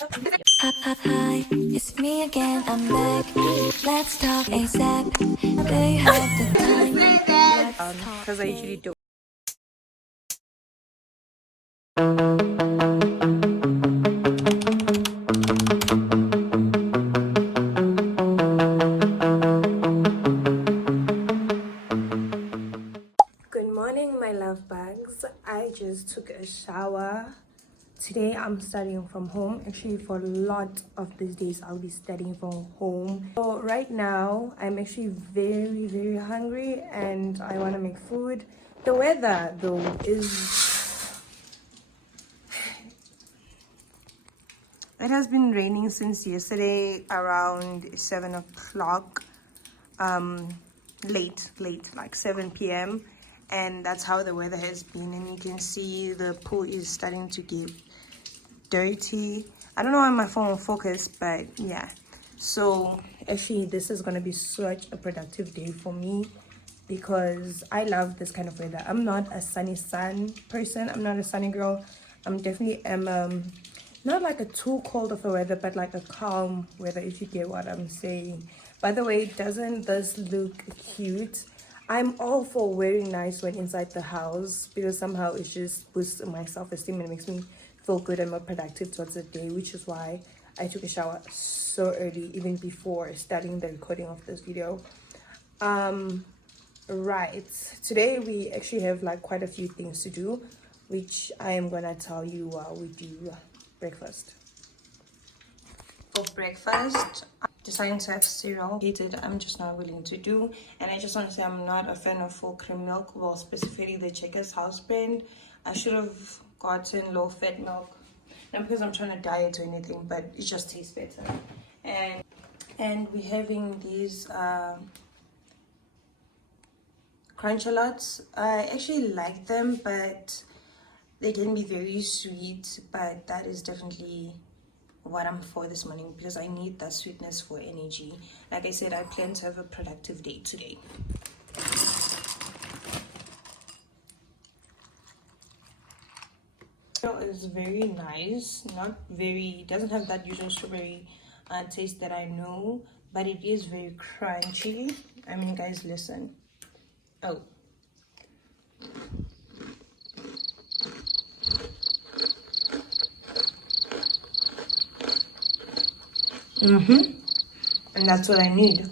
Hi, it's me again, I'm back. Let's talk ASAP. Do you have the time? Let's talk. Because I usually do. Good morning, my love bags. I just took a shower. Today I'm studying from home. Actually, for a lot of these days I'll be studying from home. So right now I'm actually very hungry and I want to make food. The weather though is, it has been raining since yesterday around 7 o'clock, late like 7 p.m. and that's how the weather has been. And you can see the pool is starting to get dirty. I don't know why my phone will focus, but yeah. So actually this is gonna be such a productive day for me because I love this kind of weather. I'm not a sunny sun person. I'm not a sunny girl. I'm definitely not like a too cold of a weather, but like a calm weather, if you get what I'm saying. By the way, doesn't this look cute? I'm all for wearing nice when inside the house because somehow it just boosts my self-esteem and makes me feel good and more productive towards the day, which is why I took a shower so early, even before starting the recording of this video. Right, today we actually have like quite a few things to do, which I am gonna tell you while we do breakfast. For breakfast, I'm deciding to have cereal. I'm just not willing to do. And I just want to say I'm not a fan of full cream milk, well, specifically the Checkers house brand. I should have gotten low fat milk, not because I'm trying to diet or anything, but it just tastes better. And we're having these Crunchalots. I actually like them, but they can be very sweet, but that is definitely what I'm for this morning because I need that sweetness for energy. Like I said, I plan to have a productive day today. It's very nice, not very, doesn't have that usual strawberry taste that I know, but it is very crunchy. I mean, guys, listen. Oh. And that's what I need.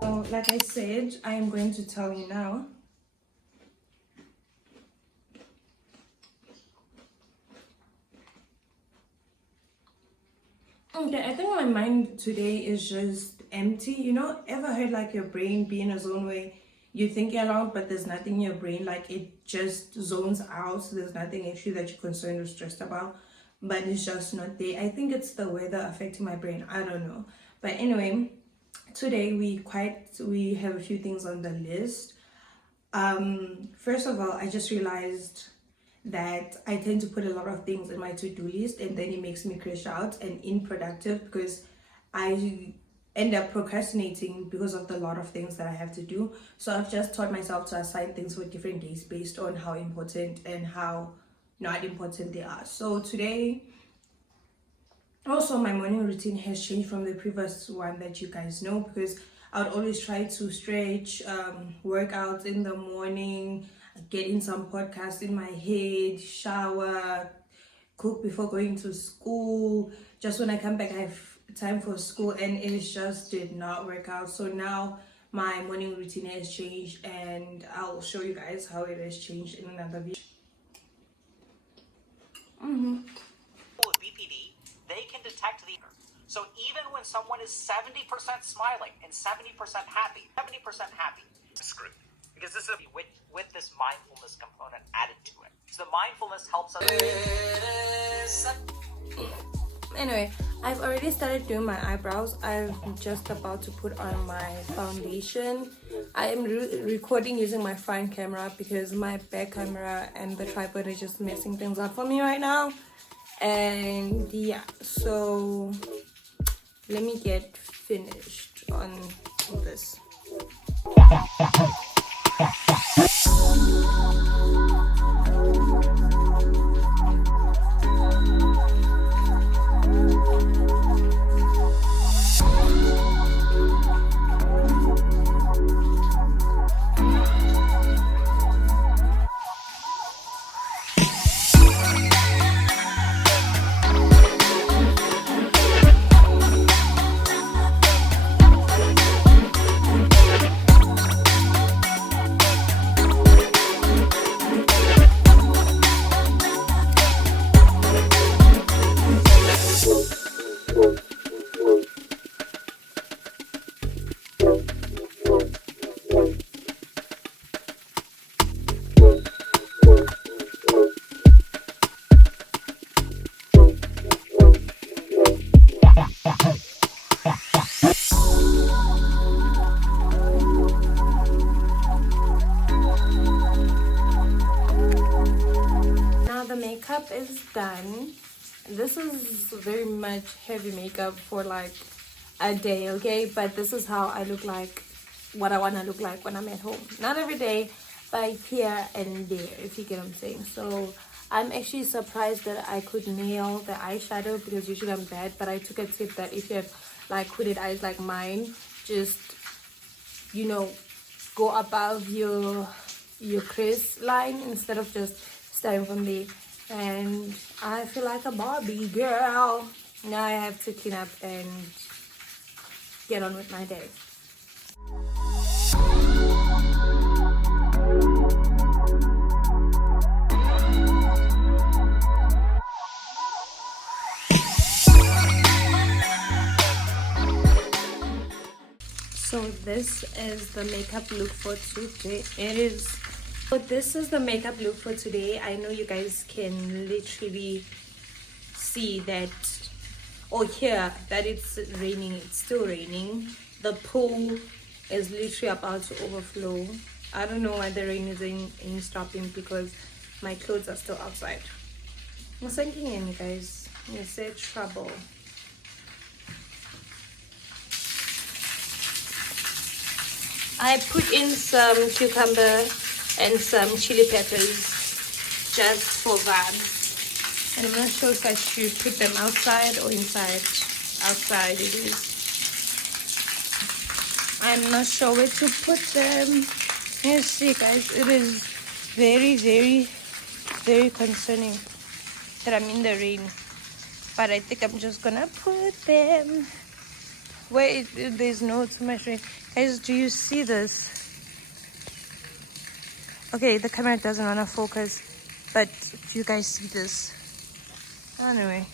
So, like I said, I am going to tell you now. Okay, I think my mind today is just empty. You know, ever heard like your brain be in a zone where you're thinking aloud, but there's nothing in your brain, like it just zones out. So there's nothing actually that you're concerned or stressed about, but it's just not there. I think it's the weather affecting my brain. I don't know. But anyway, today we have a few things on the list. First of all, I just realized that I tend to put a lot of things in my to-do list and then it makes me crash out and unproductive because I end up procrastinating because of the lot of things that I have to do. So I've just taught myself to assign things for different days based on how important and how not important they are. So today, also my morning routine has changed from the previous one that you guys know because I would always try to stretch, work out in the morning, get in some podcasts in my head, shower, cook before going to school. Just when I come back I have time for school, and it just did not work out. So now my morning routine has changed and I'll show you guys how it has changed in another video. With BPD, they can detect the. So even when someone is 70% smiling and 70% happy, screwed. Because this is with this mindfulness component added to it. So the mindfulness helps us. Anyway, I've already started doing my eyebrows. I'm just about to put on my foundation. I am recording using my front camera because my back camera and the tripod is just messing things up for me right now. And yeah, so let me get finished on this. Makeup is done. This is very much heavy makeup for like a day, okay? But this is how I look like, what I want to look like when I'm at home. Not every day, but here and there, if you get what I'm saying. So I'm actually surprised that I could nail the eyeshadow, because usually I'm bad. But I took a tip that if you have like hooded eyes like mine, just, you know, go above your crease line instead of just starting from there. And I feel like a Barbie girl. Now I have to clean up and get on with my day. So this is the makeup look for today. This is the makeup look for today. I know you guys can literally see that, or hear that it's raining. It's still raining. The pool is literally about to overflow. I don't know why the rain isn't stopping, because my clothes are still outside. I'm sinking in, you guys. You say trouble. I put in some cucumber and some chili peppers just for vibes. And I'm not sure if I should put them outside or inside. Outside it is. I'm not sure where to put them. You see, guys, it is very, very, very concerning that I'm in the rain. But I think I'm just gonna put them where there's no too much rain. Guys, do you see this? Okay, the camera doesn't want to focus, but do you guys see this? Anyway,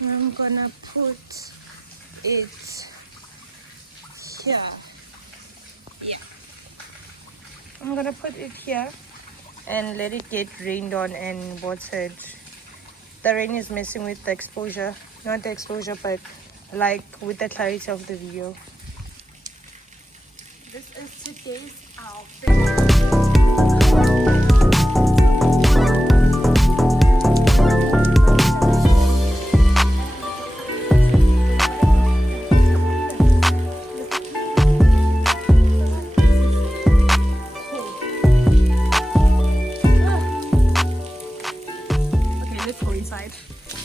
I'm gonna put it here. Yeah, I'm gonna put it here and let it get rained on and watered. The rain is messing with the exposure, not the exposure, but like with the clarity of the video. This is today's outfit.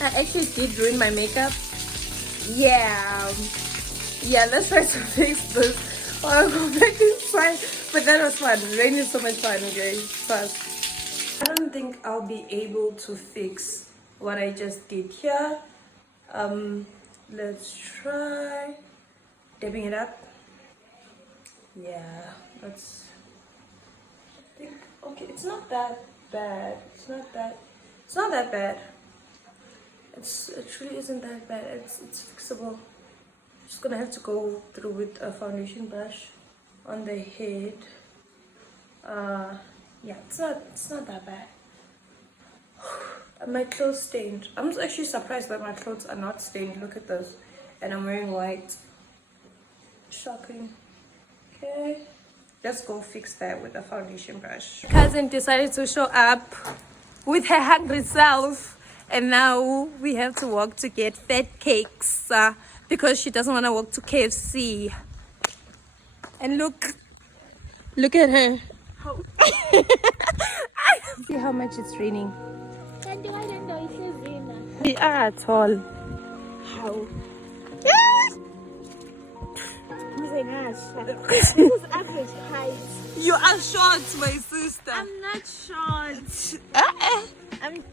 I actually did ruin my makeup. Yeah, let's try to fix this. I'll go back inside. But that was fun. Rain is so much fun, okay? Fast. I don't think I'll be able to fix what I just did here. Let's try dipping it up. Yeah, let's think. Okay, it's not that bad. It's not that bad. It really isn't that bad. It's fixable. I'm just gonna have to go through with a foundation brush on the head. Yeah, it's not that bad. My clothes stained. I'm actually surprised that my clothes are not stained. Look at this. And I'm wearing white. Shocking. Okay. Let's go fix that with a foundation brush. Cousin decided to show up with her hungry self. And now we have to walk to get fat cakes because she doesn't want to walk to KFC. And look at her. See how much it's raining. We are tall. How? This is average height. You are short, my sister. I'm not short.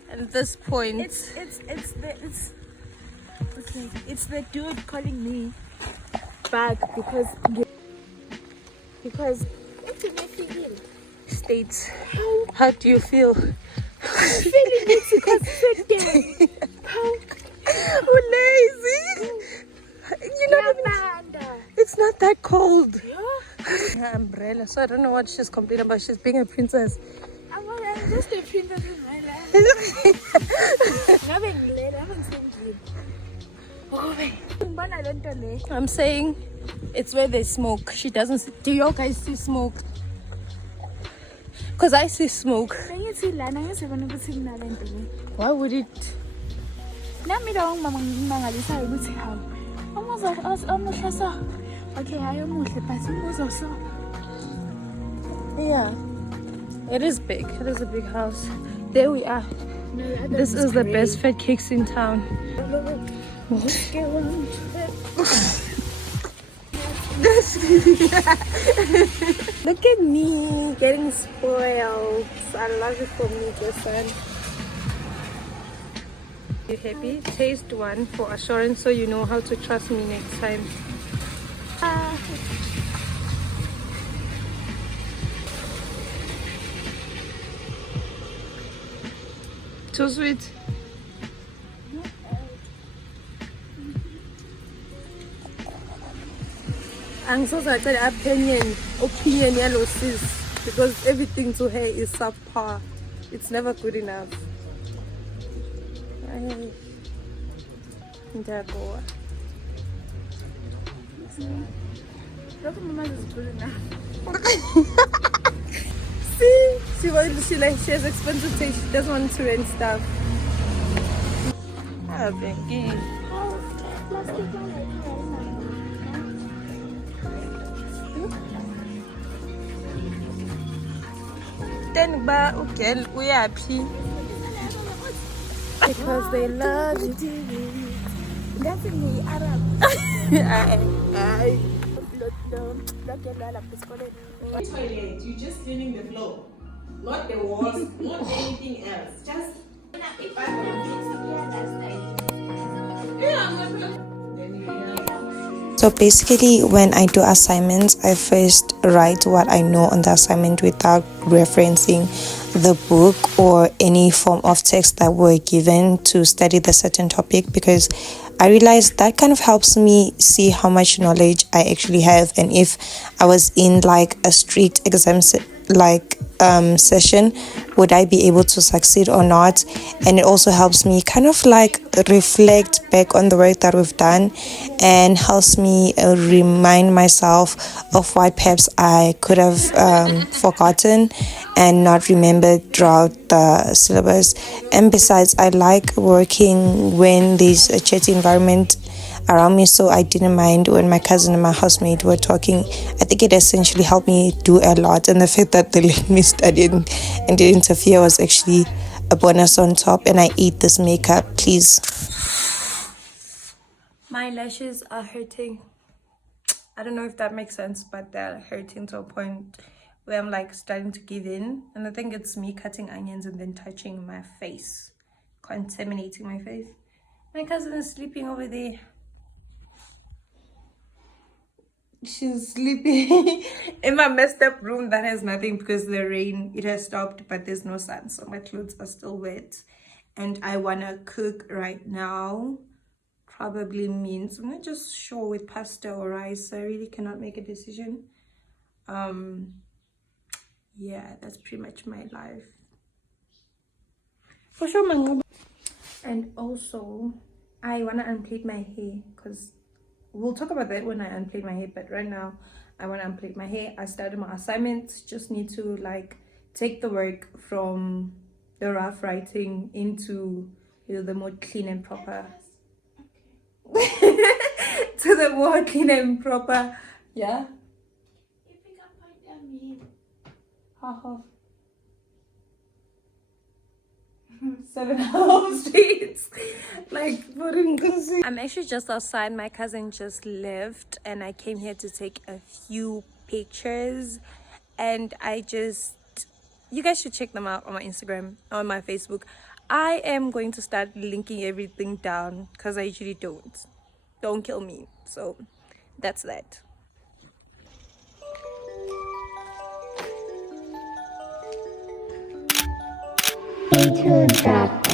At this point, It's the dude calling me back because it's a feeling. states. How do you feel? Feeling Mexico sit down. Oh, lazy. You know, it's not that cold. Her umbrella, so I don't know what she's complaining about. She's being a princess. I'm just a princess in my life. I'm saying it's where they smoke. She doesn't see. Do you guys see smoke? Because I see smoke. Why would it? Yeah, it is big. It is a big house. There we are. This is the best fat cakes in town. Look at me getting spoiled. I love it for me, Jason. You happy? Taste one for assurance so you know how to trust me next time. Too sweet. I'm so sorry, opinion yellow sis, because everything to her is subpar. It's never good enough. See, she has expensive taste. She doesn't want to rent stuff. Ah, Bengi. Then ba ugel uyaphi? Because they love you. That's in the Arab. Toilet, you're just cleaning the floor, not the walls, not anything else. Just So basically, when I do assignments, I first write what I know on the assignment without referencing the book or any form of text that were given to study the certain topic, because I realized that kind of helps me see how much knowledge I actually have, and if I was in like a strict exam session, would I be able to succeed or not. And it also helps me kind of like reflect back on the work that we've done, and helps me remind myself of what perhaps I could have forgotten and not remembered throughout the syllabus. And besides, I like working when there's a chatty environment around me, so I didn't mind when my cousin and my housemate were talking. I think it essentially helped me do a lot, and the fact that they let me study and didn't interfere was actually a bonus on top. And I eat this makeup, please. My lashes are hurting. I don't know if that makes sense, but they're hurting to a point where I'm like starting to give in. And I think it's me cutting onions and then touching my face, contaminating my face. My cousin is sleeping over there. She's sleeping in my messed up room that has nothing because the rain, it has stopped, but there's no sun, so my clothes are still wet. And I want to cook right now. Probably means I'm not just sure with pasta or rice. I really cannot make a decision. Yeah, that's pretty much my life. For sure, And also, I want to unplait my hair because we'll talk about that when I unplait my hair. But right now, I want to unplait my hair. I started my assignments. Just need to like take the work from the rough writing into, you know, the more clean and proper. To the more clean and proper. Yeah. Half. 7.5 streets. Like, what am I? I'm actually just outside. My cousin just left and I came here to take a few pictures, and you guys should check them out on my Instagram, on my Facebook. I am going to start linking everything down because I usually don't kill me. So that's that. Into that